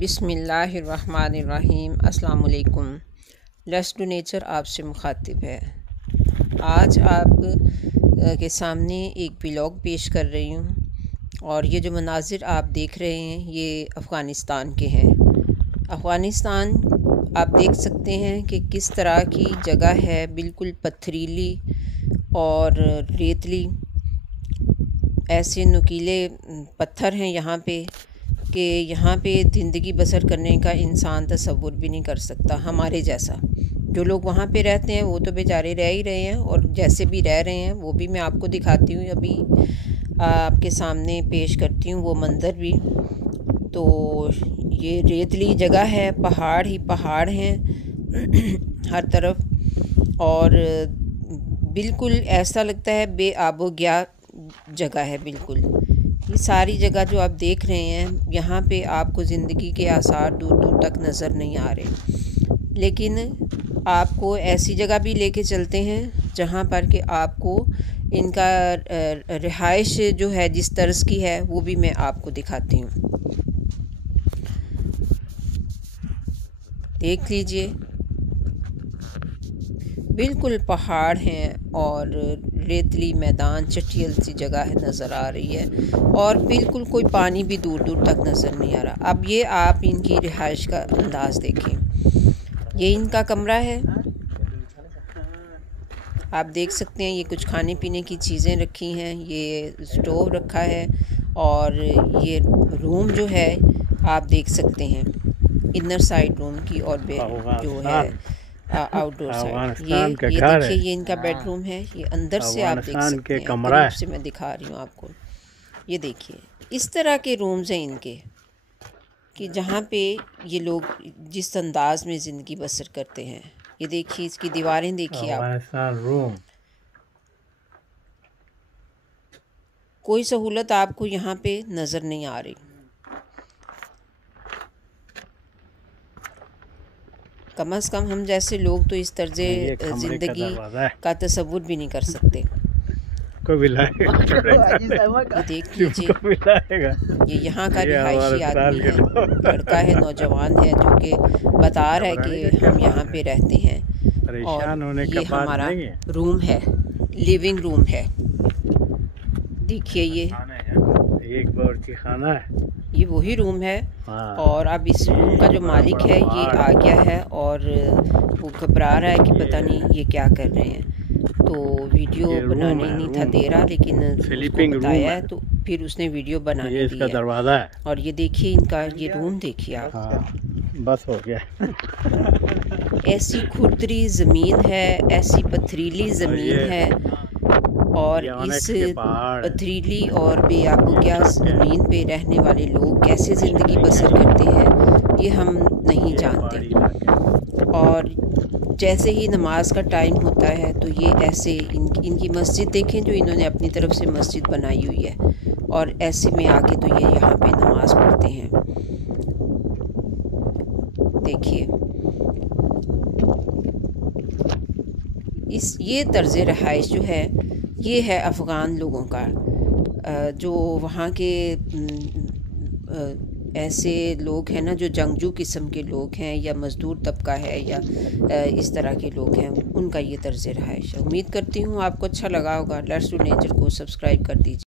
बिस्मिल्लाहिर्रहमानिर्रहीम। अस्सलाम वालेकुम। लेट्स टू नेचर आपसे मुखातिब है। आज आप के सामने एक व्लॉग पेश कर रही हूँ और ये जो मनाजिर आप देख रहे हैं ये अफ़गानिस्तान के हैं। अफ़गानिस्तान आप देख सकते हैं कि किस तरह की जगह है, बिल्कुल पथरीली और रेतली। ऐसे नुकीले पत्थर हैं यहाँ पे कि यहाँ पे ज़िंदगी बसर करने का इंसान तसव्वुर भी नहीं कर सकता। हमारे जैसा जो लोग वहाँ पे रहते हैं वो तो बेचारे रह ही रहे हैं, और जैसे भी रह रहे हैं वो भी मैं आपको दिखाती हूँ। अभी आपके सामने पेश करती हूँ वो मंज़र भी। तो ये रेतली जगह है, पहाड़ ही पहाड़ हैं हर तरफ, और बिल्कुल ऐसा लगता है बेआबोगया जगह है बिल्कुल। ये सारी जगह जो आप देख रहे हैं यहाँ पे आपको ज़िंदगी के आसार दूर दूर तक नज़र नहीं आ रहे, लेकिन आपको ऐसी जगह भी लेके चलते हैं जहाँ पर कि आपको इनका रिहाइश जो है जिस तर्ज की है वो भी मैं आपको दिखाती हूँ। देख लीजिए, बिल्कुल पहाड़ हैं और रेतली मैदान, चटियल सी जगह है नज़र आ रही है, और बिल्कुल कोई पानी भी दूर दूर तक नज़र नहीं आ रहा। अब ये आप इनकी रिहाइश का अंदाज़ देखें। ये इनका कमरा है, आप देख सकते हैं। ये कुछ खाने पीने की चीज़ें रखी हैं, ये स्टोव रखा है, और ये रूम जो है आप देख सकते हैं इनर साइड रूम की, और जो है आउटडोर साइड। ये देखिए, ये इनका बेडरूम है। ये अंदर से आप देख सकते हैं, करीब से मैं दिखा रही हूँ आपको। ये देखिए, इस तरह के रूम्स हैं इनके कि जहाँ पे ये लोग जिस अंदाज में ज़िंदगी बसर करते हैं। ये देखिए, इसकी दीवारें देखिए आप। रूम कोई सहूलत आपको यहाँ पे नज़र नहीं आ रही। कम से कम हम जैसे लोग तो इस तर्ज़े ज़िंदगी का तसव्वुर भी नहीं कर सकते। को ये देख लीजिए, ये यहाँ का रिहायशी आदमी है, लड़का है, नौजवान है, जो कि बता रहा है कि हम यहाँ पे रहते हैं। और ये हमारा रूम है, लिविंग रूम है। देखिए, ये एक बावर्ची खाना है, ये वही रूम है। और अब इस रूम का जो मालिक है ये आ गया है, और वो घबरा रहा है कि पता नहीं ये क्या कर रहे हैं। तो वीडियो बनाने नहीं था दे रहा, लेकिन उसको बताया है तो फिर उसने वीडियो बनाने दी है। दरवाज़ा है, और ये देखिए इनका ये रूम देखिए आप। बस हो गया। ऐसी खुरदरी ज़मीन है, ऐसी पथरीली ज़मीन है, और इस पथरीली और बेआबोगया ज़मीन पे रहने वाले लोग कैसे ज़िंदगी बसर करते हैं ये हम नहीं जानते। और जैसे ही नमाज का टाइम होता है तो ये ऐसे इनकी मस्जिद देखें जो इन्होंने अपनी तरफ से मस्जिद बनाई हुई है, और ऐसे में आके तो ये यहाँ पे नमाज पढ़ते हैं। देखिए, ये तर्ज़ रहाइश जो है ये है अफ़गान लोगों का, जो वहाँ के ऐसे लोग हैं ना जो जंगजू किस्म के लोग हैं, या मज़दूर तबका है, या इस तरह के लोग हैं, उनका ये तर्ज़ रहाइश है। उम्मीद करती हूँ आपको अच्छा लगा होगा। लेट्स टू नेचर को सब्सक्राइब कर दीजिए।